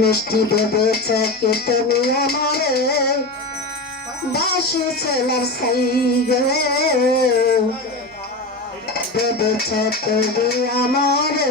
মিষ্টি দেবে চাকে তুমি আমারে বাসি ছেলার সাই গে দেবে তুমি আমারে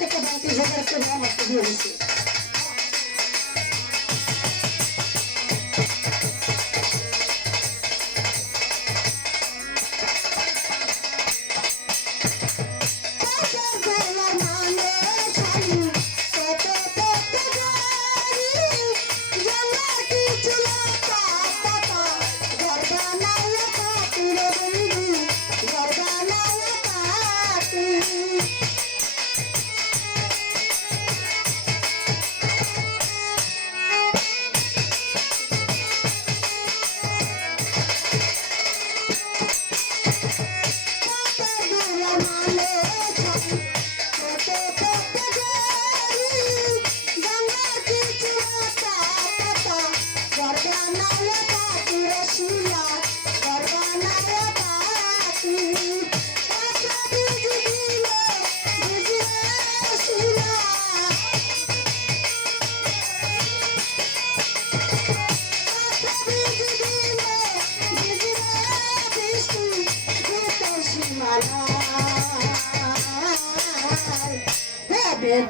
থেকে বাংতি জোগাড় করে আমার দিয়ে দিছে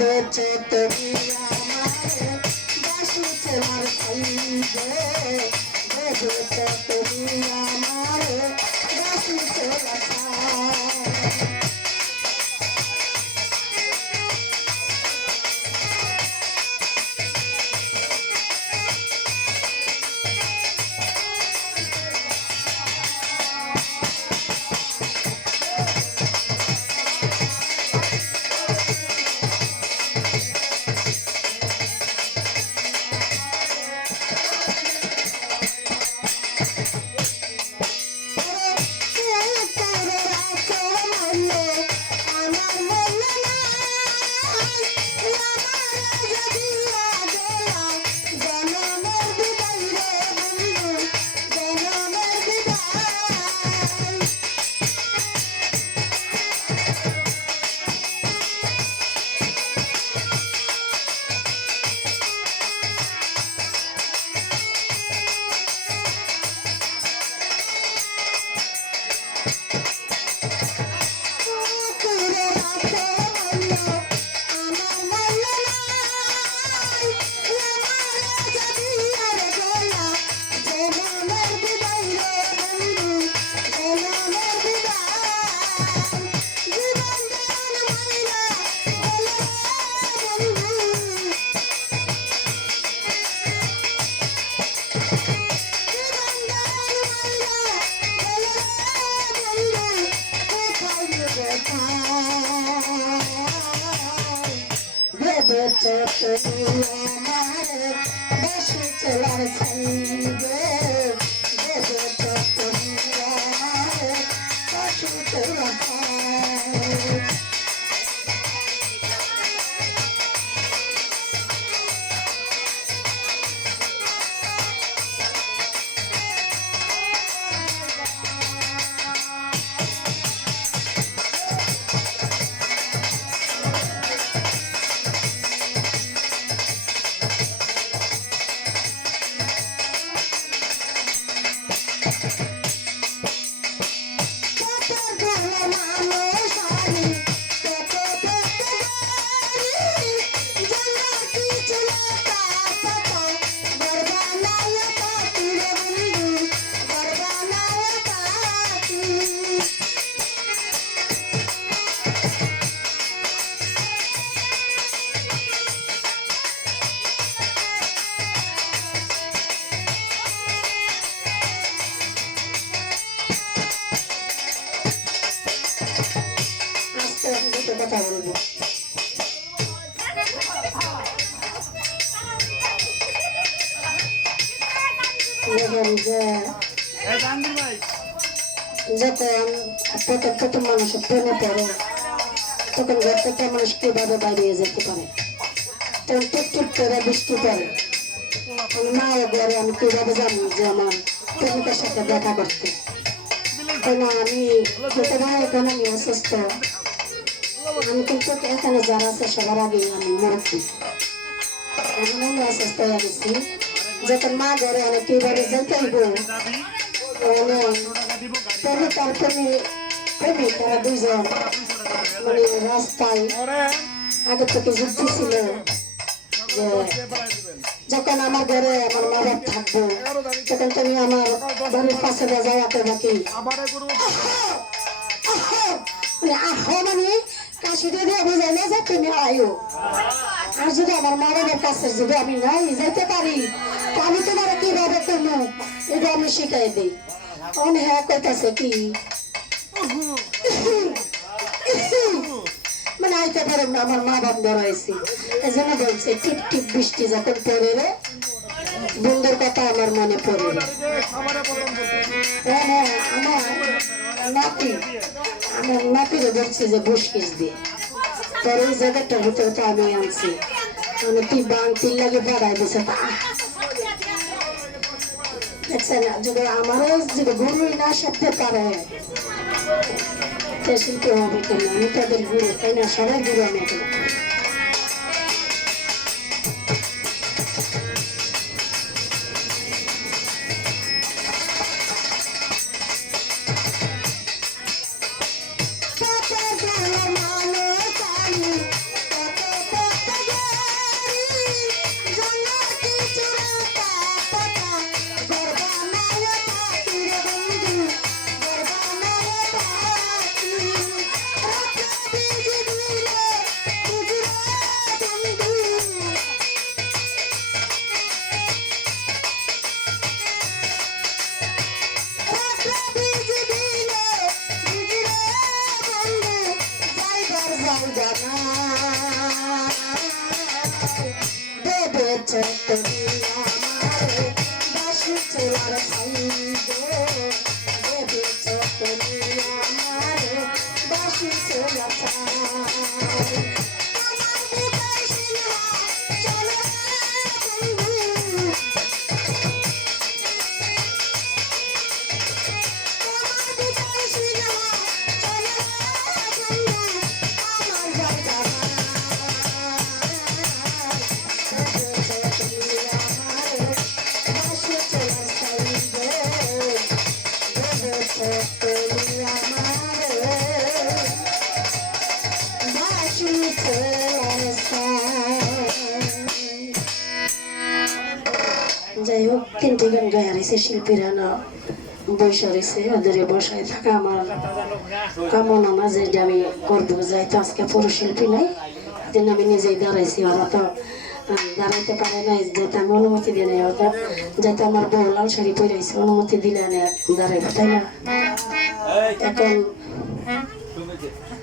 ভেবেছো তুমি আমারে বাসি তোমার সঙ্গে ভেবেছো তুমি আমারে বাসি তোমার যখন প্রথম প্রথম মানুষের প্রেমে পড়ে তখন ঘর থেকে মানুষ কীভাবে বাইরে যেতে পারে তখন টুক টুক করে বৃষ্টি পড়ে মায়ের ঘরে আমি কীভাবে জানি যে আমার প্রেমিকার দেখা করতে আমি অসুস্থ আমি কিন্তু এখানে যারা আছে সবার আগে আমি মরছি এখন আমি অসুস্থ হয়ে গেছি যখন মা ঘরে আমি টাকা দিব গাড়ি প্রেমিকার প্রেমিক প্রেমিক তারা দুজন মানে রাস্তায় আগে থেকে যুদ্ধ ছিল যে যখন আমার ঘরে আমার মা বাপ থাকব তখন তুমি আমার বাড়ির পাশে যাওয়াতে বাকি মানে আহ মানে কাশিটা দিয়ে বোঝাই না যে তুমি আয়ো। আর যদি আমার মা বাবার কাছে যদি আমি নাই যেতে পারি আমি তোমার কীভাবে করব? এটা আমি শিখাই দিই। অন হ্যাঁ কইতাছে কি? মানে আইতে পারেন না, আমার মা বাপ ধরাইছি এই জন্য বলছে, টিপ টিপ বৃষ্টি যখন পড়ে রে, বন্ধুর কথা আমার মনে পড়ে। হ্যাঁ হ্যাঁ আমার নাতি ধরছে যে বুসকিস দিয়ে। পরে এই জায়গাটার ভিতরে আমি আনছি। মানে তুই বাং, তিন লাগে বাড়াই দিছে, তা দেখছেন যদি আমারও যদি গুরুই না সাথে পারে আমি তাদের গুরু, তাই না? সবাই গুরু আমি বাসি চলার গান গায়ে রয়েছে শিল্পীরা না বৈশা রয়েছে ওদের বসায় থাকা আমার কামনা না যে আমি করব। যাই তো আজকে পুরো শিল্পী নাই দিন আমি নিজেই দাঁড়াইছি। ওরা তো দাঁড়াইতে পারে না যেতে আমি অনুমতি দিই নাই ওটা যাতে আমার বউ লাল শাড়ি পরে অনুমতি দিলে না দাঁড়াইবো তাই না? এখন